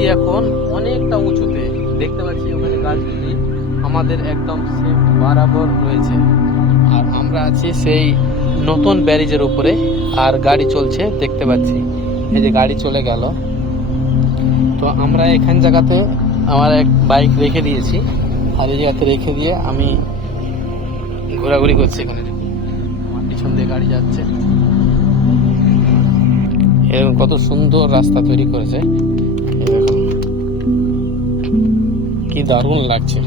আছি এখন অনেকটা উঁচুতে, দেখতে পাচ্ছি ওখানে গাছগুলি আমাদের একদম সেম বরাবর রয়েছে। আর আমরা আছি সেই নতুন ব্যারিজের উপরে, আর গাড়ি চলছে দেখতে পাচ্ছি। এই যে গাড়ি চলে গেল। তো আমরা এখান জায়গাতে আমার এক বাইক রেখে দিয়েছি, আর এই জায়গাতে রেখে দিয়ে আমি ঘোরাঘুরি করছি। এখানে আমার পিছন দিয়ে গাড়ি যাচ্ছে। এরকম কত সুন্দর রাস্তা তৈরি করেছে, এরকম কি দারুণ লাগছে,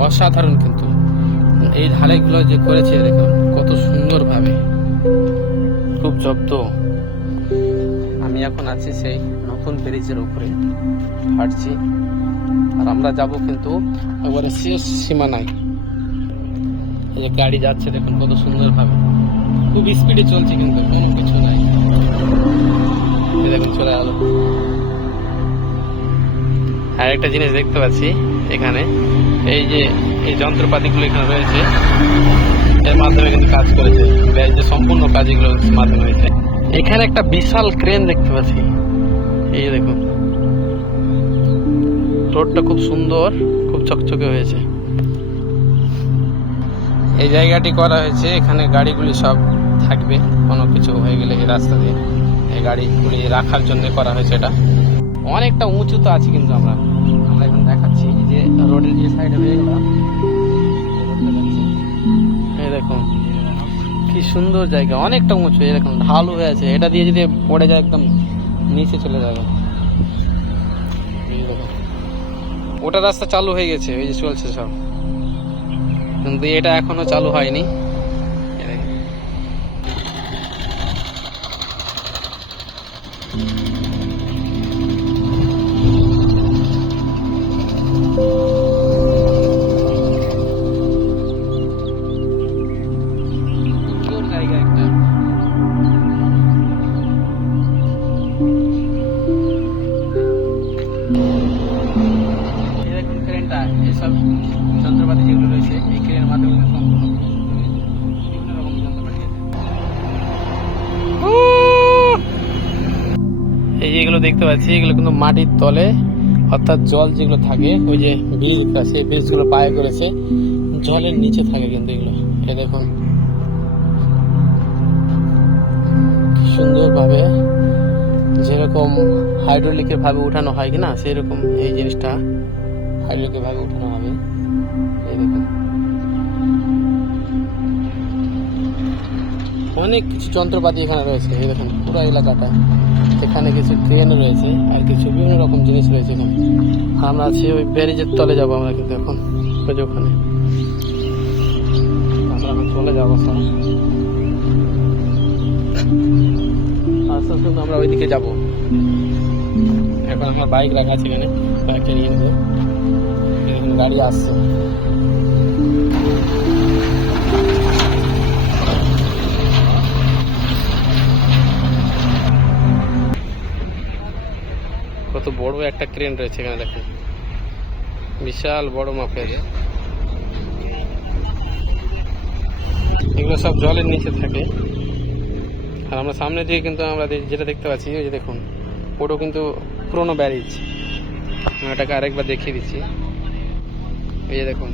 অসাধারণ। কিন্তু এই ঢালাইগুলো যে করেছে দেখুন কত সুন্দর ভাবে, খুব জব্দ। আমি এখন আছি সেই নতুন ব্রিজের উপরে হাঁটছি, আর আমরা যাব কিন্তু একবারে শেষ সীমানায়। এই যে গাড়ি যাচ্ছে দেখুন কত সুন্দর ভাবে, খুব স্পিডে চলছে, কিন্তু কোনো কিছু নাই। দেখুন চলে গেল। আর একটা জিনিস দেখতে পাচ্ছি এখানে, এই যে এই যন্ত্রপাতিগুলো এখানে রয়েছে, এর মাধ্যমে কিন্তু কাজ করেছে, যে সম্পূর্ণ কাজ এগুলো মাধ্যমে হয়েছে। এখানে একটা বিশাল ক্রেন দেখতে পাচ্ছি, এই দেখুন। রোডটা খুব সুন্দর, খুব চকচকে হয়েছে। এই জায়গাটি করা হয়েছে, এখানে গাড়িগুলি সব থাকবে, কোনো কিছু হয়ে গেলে এই রাস্তা দিয়ে এই গাড়িগুলি রাখার জন্য করা হয়েছে। এটা অনেকটা উঁচু তো আছে, কিন্তু আমরা এখন দেখাচ্ছি যে রোডের যে সাইডে হয়ে গেলাম, এই দেখুন কি সুন্দর জায়গা, অনেকটা উঁচু, এরকম ঢালু হয়ে আছে। এটা দিয়ে যদি পড়ে যায় একদম নিচে চলে যাবে। ওটা রাস্তা চালু হয়ে গেছে, ওই যে চলছে সব, কিন্তু এটা এখনো চালু হয়নি। জায়গা একটা, এই দেখুন ক্রেনটা, এসব যন্ত্রপাতি যেগুলো রয়েছে এই ক্রেনের মাধ্যমে সম্পূর্ণ বিভিন্ন রকম যন্ত্রপাতি। এই যেগুলো দেখতে পাচ্ছি এগুলো কিন্তু মাটির তলে, অর্থাৎ জল যেগুলো থাকে, ওই যে ব্রিজ আছে, ব্রিজগুলো পায়ে করেছে, জলের নিচে থাকে কিন্তু এগুলো। এই দেখুন সুন্দরভাবে, যেরকম হাইড্রোলিকের ভাবে উঠানো হয় কিনা, সেরকম এই জিনিসটা হাইড্রোলিকের ভাবে উঠানো হবে। এই দেখুন অনেক কিছু যন্ত্রপাতি এখানে রয়েছে। এই দেখুন পুরো এলাকাটা, এখানে কিছু ট্রেন রয়েছে আর কিছু বিভিন্ন রকম জিনিস রয়েছে এখানে। আমরা আছি ওই ব্যারিজের তলে যাবো আমরা, কিন্তু এখন ওই যে ওখানে আমরা এখন চলে যাবো স্যার। আস্তে আস্তে আমরা ওইদিকে যাবো। এখন আমার বাইক রাখা আছে এখানে, বাইকটা নিয়ে নেবো। এখানে গাড়ি আসছে, কত বড় একটা ক্রেন রয়েছে এখানে দেখুন, বিশাল বড় মাপের। এগুলো সব জলের নিচে থাকে। আর আমরা সামনে দিয়ে কিন্তু আমরা যেটা দেখতে পাচ্ছি, ওই যে দেখুন ওটা কিন্তু পুরোনো ব্যারিজ। আমি এটাকে আরেকবার দেখিয়ে দিচ্ছি, এই যে দেখুন